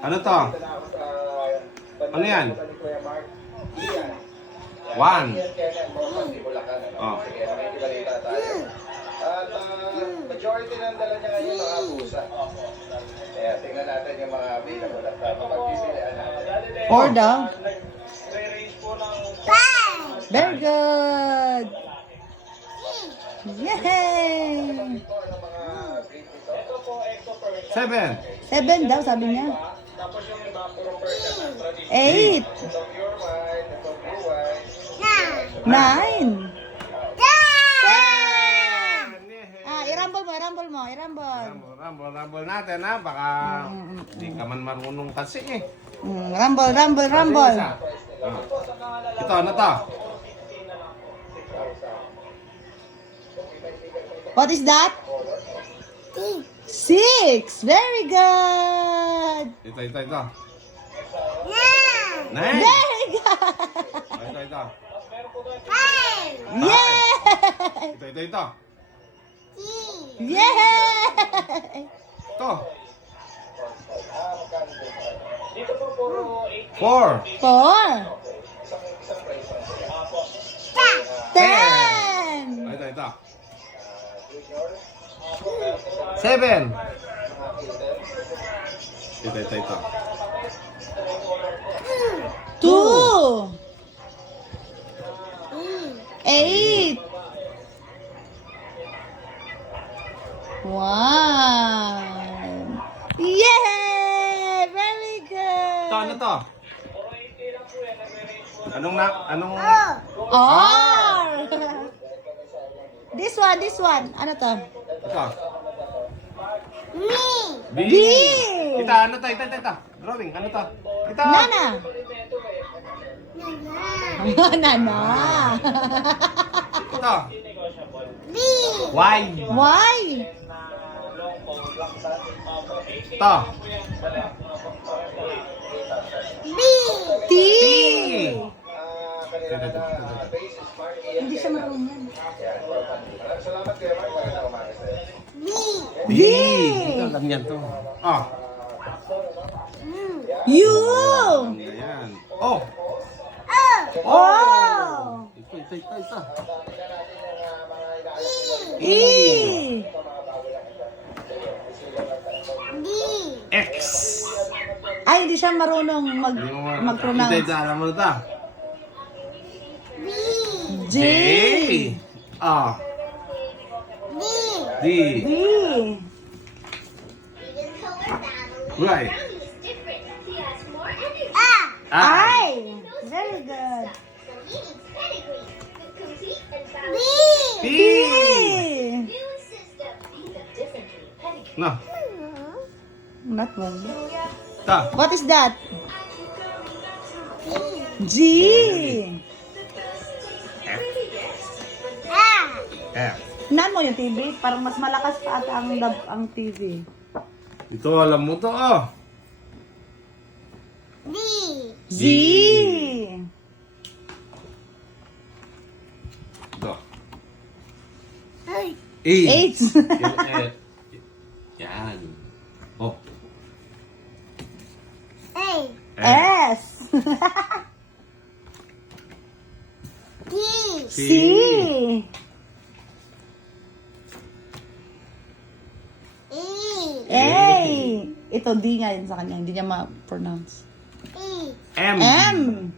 Ano to? Ano yan? 1. Oh. At majority ng dala niya ngayon mga pusa. Kaya tingnan natin yung mga available at mapagpipilian natin. 4 daw. Re-range po ng Very good. Yay! mga breed dito. Ito po, Exo Persian. 7. 7 daw, sabi niya. Tapos yung iba, puro Persian. 8. Ito pure white, ito blue white. 9. 10. I-rumble mo. Rumble natin ha. Baka hindi ka man marunong kasi eh. Rumble. Isa. Ito, ano to? What is that? 6. Very good. Ito. 9. Very good. Ito. Yay! Ito. Yay! Ito. Dito po puro 4. 4. 10. Ito. 7. Ito. 2. 8. 1. Yay! Very good. Ito, ano to? Anong R. This one. Ano to? ito? B. B. Kita, ano to? Ito. Drawing, ano to? Ito. Nana. Nana. Ito. Y. Why? Ito. T. basis mark. Hindi siya marunong. Salamat kayo, Mark. Magandang umaga sa iyo. D. Ito lang yan to. Ah. U. Ayan. Oh. Oh. Ito. E. X. Ay, hindi siya marunong Hindi mo mag-pronounce. Ito, alam mo na ito. J. Ah. D. D. Right. I. Very good. P. P. No. Not one. Ito. What is that? G. F. Tingnan mo yung TV. Parang mas malakas pa ata ang TV. Ito, alam mo to, oh. Z. Ito. E. H. Yung E. Yan. Oh. F. S. C. C. A. Ito D nga yun sa kanya. Hindi niya ma-pronounce. M. M.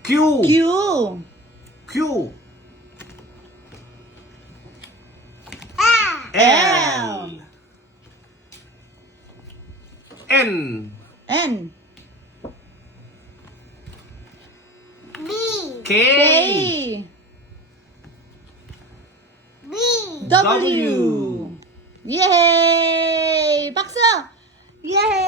Q. Q. Q. L. N. N. K. K. W. Yay! Paksa! Yay!